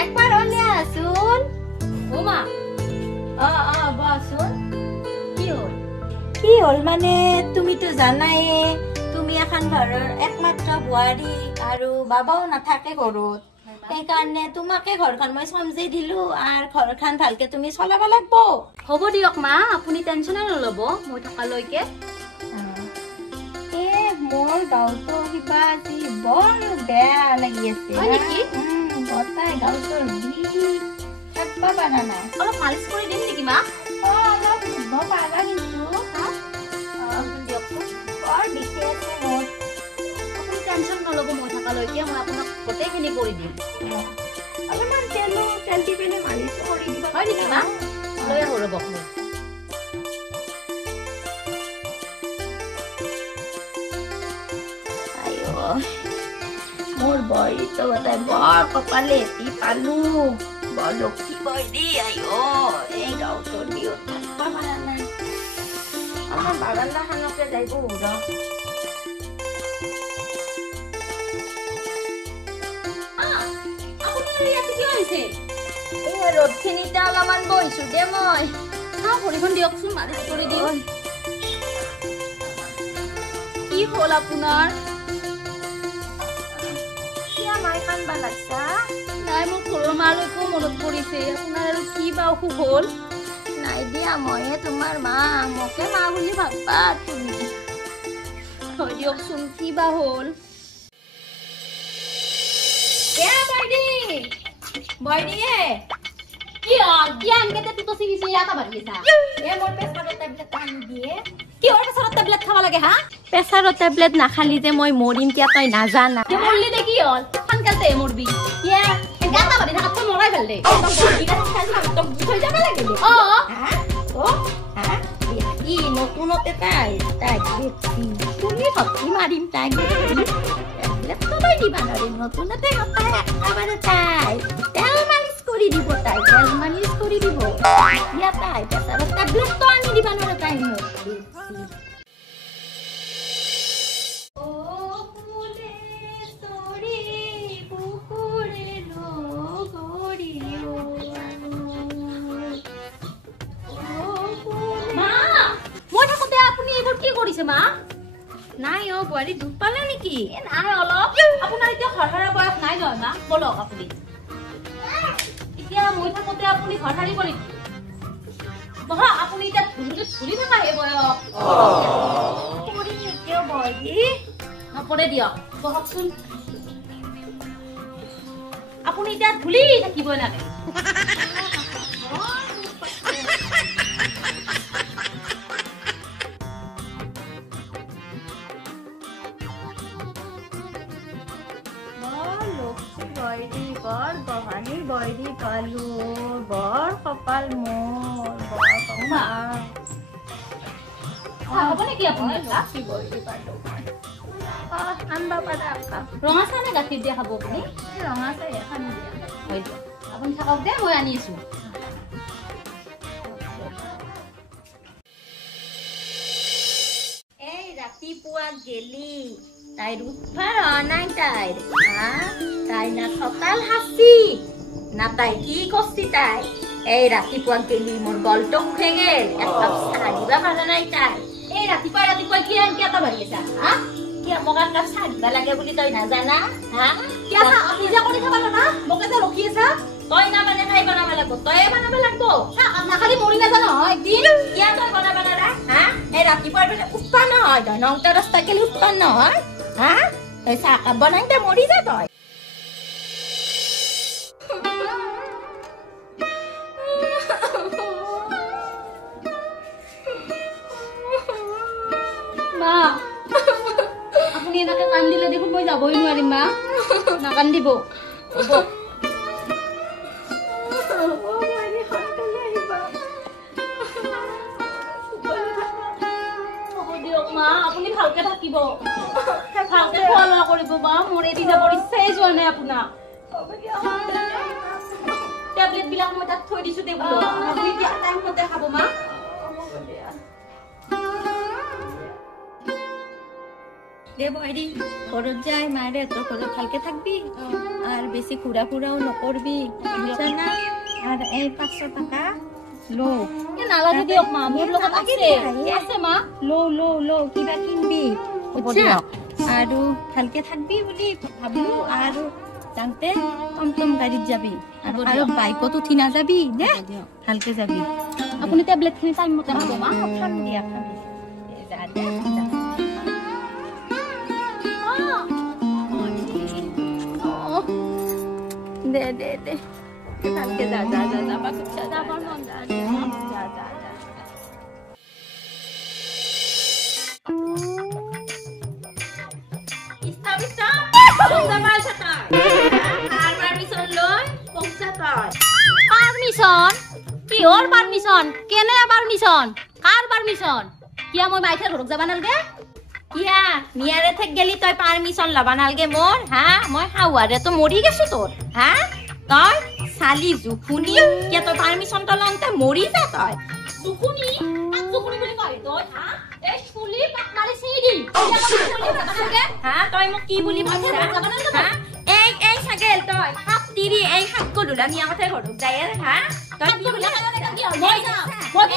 একবার ওলে আসুন ওমা বসুন কি হল মানে তুমি তো জানাই তুমি এখন ঘৰৰ একমাত্ৰ বুৱাৰী আৰু বাবাও নাথাকে ঘৰত সেইকাৰণে তোমাকে ঘৰখন মই সমজি দিলো আৰু ঘৰখন ভালকে তুমি চলাব লাগিব হ'ব দিয়ক মা আপুনি টেনচন নলব মই থকালৈকে মোৰ গাঁৱতো কিবা আজি বৰ বেয়া লাগি আছে বতাই গাঁৱটোৰ বিষ থাকিব পৰা নাই অলপ মালিচ কৰি দিম নেকি মা অলপ দিব পাৰা কিন্তু বৰ বিষে আছে মোৰ আপুনি টেনচন নলব মই থকালৈকে মই আপোনাক গোটেইখিনি কৰি দিম অলপমান তেল দি পিনে মালিচ কৰি দিব হয় নেকি মা লৈ আহো ৰ'ব মোৰ বইটো বতাই বৰ কপালে এটি পালো বৰ লক্ষী বই দি এই গাঁৱটোৰ দিও থাকিব পৰা নাই আমাৰ বাগানখনকে যাইব ৰ'দখিনিতে অলপমান বহিছো দে মই ভৰিখন দিয়কচোন মালিচ কৰি দিওঁ কি হ'ল আপোনাৰ নাই মোক ঘৰৰ মালৈকো মনত পৰিছে আপোনাৰ আৰু কি বা অসুখ হ'ল নাই দিয়া ময়ে তোমাৰ মা মোকে মা বুলি ভাববা তুমি হয় দিয়কচোন কি বা হ'ল বইদিয়ে কি হ'ল কি আনকেতে তুতো চিৰিছে ইয়াত বাঢ়িছা মোৰ প্ৰেছাৰৰ টেবলেট আনি দিয়ে কিহৰ প্ৰেছাৰৰ টেবলেট খাব লাগে হা প্ৰেছাৰৰ টেবলেট নাখালি যে মই মৰিম কিয় তই নাজানা মৰলি দে কি হ'ল সোনকালতে মৰবি গাতা বাঢ়ি থাকাতকৈ মৰাই ভাল দে নতুনতে তাই তুমি ভক্তি মাৰিম তাই দিবা নোৱাৰিম নতুনতে একেবাৰে তাই তেল মালিচ কৰি দিব তাই তেল মালিচ কৰি দিব এতিয়া তাই প্ৰেছাৰৰ টেবলেটটো আনি দিবা নোৱাৰে তাই মোক মা নাই বুৱাৰী দুখ পালে নেকি নাই অলপ আপোনাৰ এতিয়া হৰহৰা বয়স নাই নহয় মা বলক আপুনি এতিয়া মই থাকোঁতে আপুনি হৰহাৰি কৰি বহা আপুনি এতিয়া ধুলি থকা হে বয়স নপৰে দিয়ক বহকচোন আপুনি এতিয়া ধুলি থাকিবই লাগে বৰ গহানি বইৰি পালো বৰ কপাল মোৰ বৰ কপাল হ'ব নেকি আপুনি বইৰি পালো আনবা পাৰা ৰঙা চাহ নে গাখীৰ দিয়া খাব আপুনি ৰঙা চাহ এখন দিয়া হয় দিয়ক আপুনি থাকক দে মই আনি আছো এই ৰাতিপুৱা গেলি তাইৰ উঠবাৰ নাই তাইৰ তাই না সকাল হাসি না তাই কি করছি তাই এই রাতিপুয়া গেলি মোর গলটো উঠে গেল এক কাপ চা দিবা পারা নাই তাই এই ৰাতিপুৱা কি আনকি এটা বাঢ়ি আছা হা কি মোক এক কাপ চা দিবা লাগে বুলি তই নাজানা কি আছা নিজে কৰি খাব না মোক যে ৰখি আছা তই না মানে খাই বনাব লাগব তই বনাব লাগব নাখালি মৰি নাজানো একদিন কিয় তই বনাব নাৰা এই ৰাতিপুৱাৰ বেলা উঠবা নহয় তই নংটা ৰাস্তা গেলি উঠবা নহয় তই চাহ কাপ বনাই দে মৰি যা তই মা আপুনি এনেকে কান্দিলে দেখোন মই যাবই নোৱাৰিম মা নাকান্দিব হ'ব দিয়ক মা আপুনি ভালকে থাকিব ভালকে খোৱা লোৱা কৰিব মা মোৰ এদিন যাবৰ ইচ্ছাই যোৱা নাই আপোনাক টেবলেট বিলাক মই তাত থৈ দিছো টেবুলত আপুনি এতিয়া টাইম মতে খাব মা দে বইরি ঘৰত যাই মাৰে তোৰ ঘৰত ভালকে থাকবি আৰ বেশি ঘুৰা ফুৰাও নকৰবি বুঝছ না আৰ এই 500 টাকা লো এ নালাগে দিয়ক মা মোৰ লগত আছে আছে মা লো কিবা কিনবি বুঝছ আৰু ভালকে থাকবি বুলি ভাবলো আৰু জানতে টমটম গাড়ীত যাবি আৰু বাইকত উঠি না যাবি দে ভালকে যাবি আপুনি টেবলেট খিনি টাইম মতে খাব মা খাম দিয়া যা দে যা দে ভালকে যা বাকুচা যা বর্ণন যা পারমিশন কি ওর পারমিশন কেনে পারমিশন কার পারমিশন কিয়া মই মাইথার ঘরক যাবা নালগে কিয়া মিয়ারে থেক গেলি তই পারমিশন লবা নালগে মোর হ্যাঁ মই হাওয়ারে তো মরি গেছো তোর হ্যাঁ তই সালি জুখুনি কিয়া তই পারমিশন তো লংতে মরি যা তই জুকুনি বলি কই তই হ্যাঁ এই ফুলি পাকমারি সিডি হ্যাঁ তই মোক কি বুলি ভাবছা হ্যাঁ এই সাগেল তই হাত তিরি এই হাত গলুলা মিয়া কথা ঘরক যায় হ্যাঁ তই কি বুলি মই যাম মই